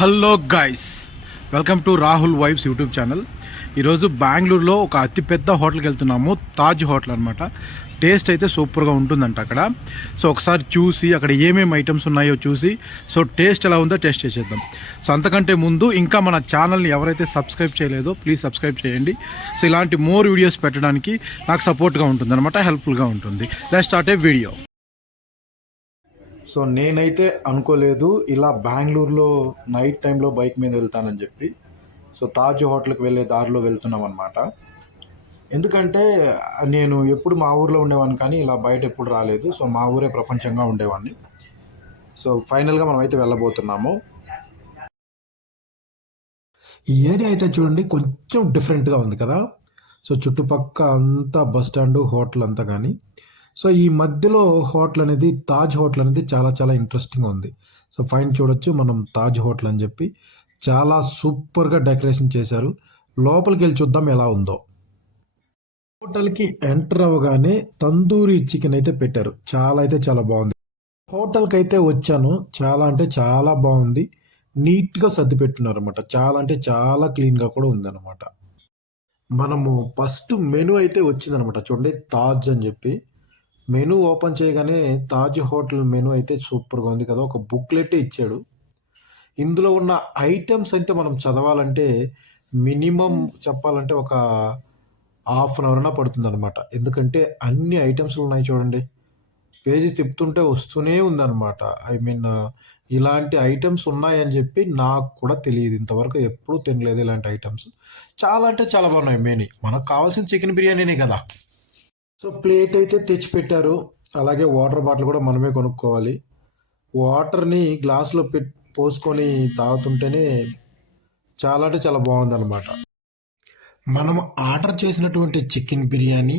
Hello guys, welcome to Rahul vibes YouTube channel. ఈరోజు బెంగళూరులో ఒక అతిపెద్ద హోటల్కి వెళ్తున్నాము, తాజ్ హోటల్ అనమాట. టేస్ట్ అయితే సూపర్గా ఉంటుందంట అక్కడ. సో ఒకసారి చూసి అక్కడ ఏమేమి ఐటమ్స్ ఉన్నాయో చూసి టేస్ట్ ఎలా ఉందో టేస్ట్ చేసేద్దాం. సో అంతకంటే ముందు ఇంకా మన ఛానల్ని ఎవరైతే సబ్స్క్రైబ్ చేయలేదో ప్లీజ్ సబ్స్క్రైబ్ చేయండి. సో ఇలాంటి మోర్ వీడియోస్ పెట్టడానికి నాకు సపోర్ట్గా ఉంటుంది అనమాట, హెల్ప్ఫుల్గా ఉంటుంది. Let's start A video. So నేనైతే అనుకోలేదు ఇలా బెంగళూరులో నైట్ టైంలో బైక్ మీద వెళ్తానని చెప్పి. సో తాజ్ హోటల్కి వెళ్ళే దారిలో వెళ్తున్నాం అనమాట. ఎందుకంటే నేను ఎప్పుడు మా ఊర్లో ఉండేవాడిని, కానీ ఇలా బయట ఎప్పుడు రాలేదు. సో మా ఊరే ప్రపంచంగా ఉండేవాడిని. సో ఫైనల్గా మనం అయితే వెళ్ళబోతున్నాము. ఈ ఏరియా అయితే చూడండి కొంచెం డిఫరెంట్గా ఉంది కదా. సో చుట్టుపక్క అంతా బస్ స్టాండ్, హోటల్ అంతా. కానీ సో ఈ మధ్యలో హోటల్ అనేది, తాజ్ హోటల్ అనేది చాలా చాలా ఇంట్రెస్టింగ్ ఉంది. సో ఫైన్ చూడొచ్చు మనం తాజ్ హోటల్ అని చెప్పి. చాలా సూపర్గా డెకరేషన్ చేశారు. లోపలికి వెళ్ళి చూద్దాం ఎలా ఉందో. హోటల్కి ఎంటర్ అవ్వగానే తందూరి చికెన్ అయితే పెట్టారు. చాలా అయితే చాలా బాగుంది. హోటల్కి అయితే వచ్చాను, చాలా అంటే చాలా బాగుంది. నీట్గా సర్ది పెట్టున్నారు అనమాట. చాలా అంటే చాలా క్లీన్గా కూడా ఉందన్నమాట. మనము ఫస్ట్ మెనూ అయితే వచ్చిందనమాట. చూడండి తాజ్ అని చెప్పి. మెనూ ఓపెన్ చేయగానే తాజ్ హోటల్ మెనూ అయితే సూపర్గా ఉంది కదా. ఒక బుక్లెట్ ఇచ్చాడు. ఇందులో ఉన్న ఐటమ్స్ అయితే మనం చదవాలంటే మినిమం చెప్పాలంటే ఒక హాఫ్ అన్ అవర్ అయినా పడుతుంది అనమాట. ఎందుకంటే అన్ని ఐటమ్స్ ఉన్నాయి చూడండి. పేజీ తిప్పుతుంటే వస్తూనే ఉందన్నమాట. ఐ మీన్ ఇలాంటి ఐటమ్స్ ఉన్నాయని చెప్పి నాకు కూడా తెలియదు. ఇంతవరకు ఎప్పుడూ తినలేదు ఇలాంటి ఐటమ్స్. చాలా అంటే చాలా బాగున్నాయి. మెయిన్ మనకు కావాల్సిన చికెన్ బిర్యానీనే కదా. సో ప్లేట్ అయితే తెచ్చి పెట్టారు. అలాగే వాటర్ బాటిల్ కూడా మనమే కొనుక్కోవాలి. వాటర్ని గ్లాసులో పోసుకొని తాగుతుంటేనే చాలా అంటే చాలా బాగుందన్నమాట. మనం ఆర్డర్ చేసినటువంటి చికెన్ బిర్యానీ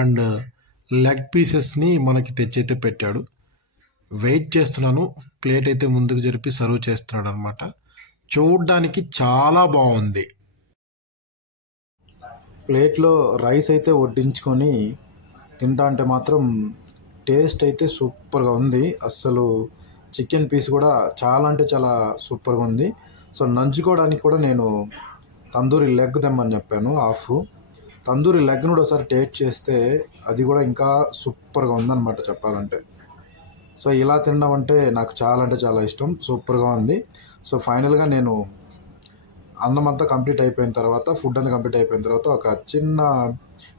అండ్ లెగ్ పీసెస్ని మనకి తెచ్చైతే పెట్టాడు. వెయిట్ చేస్తున్నాను. ప్లేట్ అయితే ముందుకు జరిపి సర్వ్ చేస్తున్నాడు అనమాట. చూడడానికి చాలా బాగుంది. ప్లేట్లో రైస్ అయితే వడ్డించుకొని తింటా అంటే మాత్రం టేస్ట్ అయితే సూపర్గా ఉంది. అస్సలు చికెన్ పీస్ కూడా చాలా అంటే చాలా సూపర్గా ఉంది. సో నంచుకోవడానికి కూడా నేను తందూరి లెగ్ తెమ్మని చెప్పాను. హాఫ్ తందూరి లెగ్ను కూడా ఒకసారి టేస్ట్ చేస్తే అది కూడా ఇంకా సూపర్గా ఉందన్నమాట చెప్పాలంటే. సో ఇలా తినడం అంటే నాకు చాలా అంటే చాలా ఇష్టం. సూపర్గా ఉంది. సో ఫైనల్గా నేను అన్నం అంతా కంప్లీట్ అయిపోయిన తర్వాత, ఫుడ్ అంతా కంప్లీట్ అయిపోయిన తర్వాత ఒక చిన్న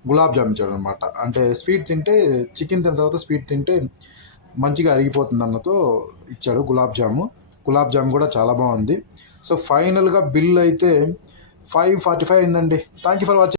గులాబ్ జామ్ ఇచ్చాడు అనమాట. అంటే స్వీట్ తింటే, చికెన్ తిన్న తర్వాత స్వీట్ తింటే మంచిగా అరిగిపోతుంది అన్నతో ఇచ్చాడు గులాబ్ జాము. గులాబ్ జామ్ కూడా చాలా బాగుంది. సో ఫైనల్గా బిల్ అయితే 545 అయిందండి. Thank you for watching.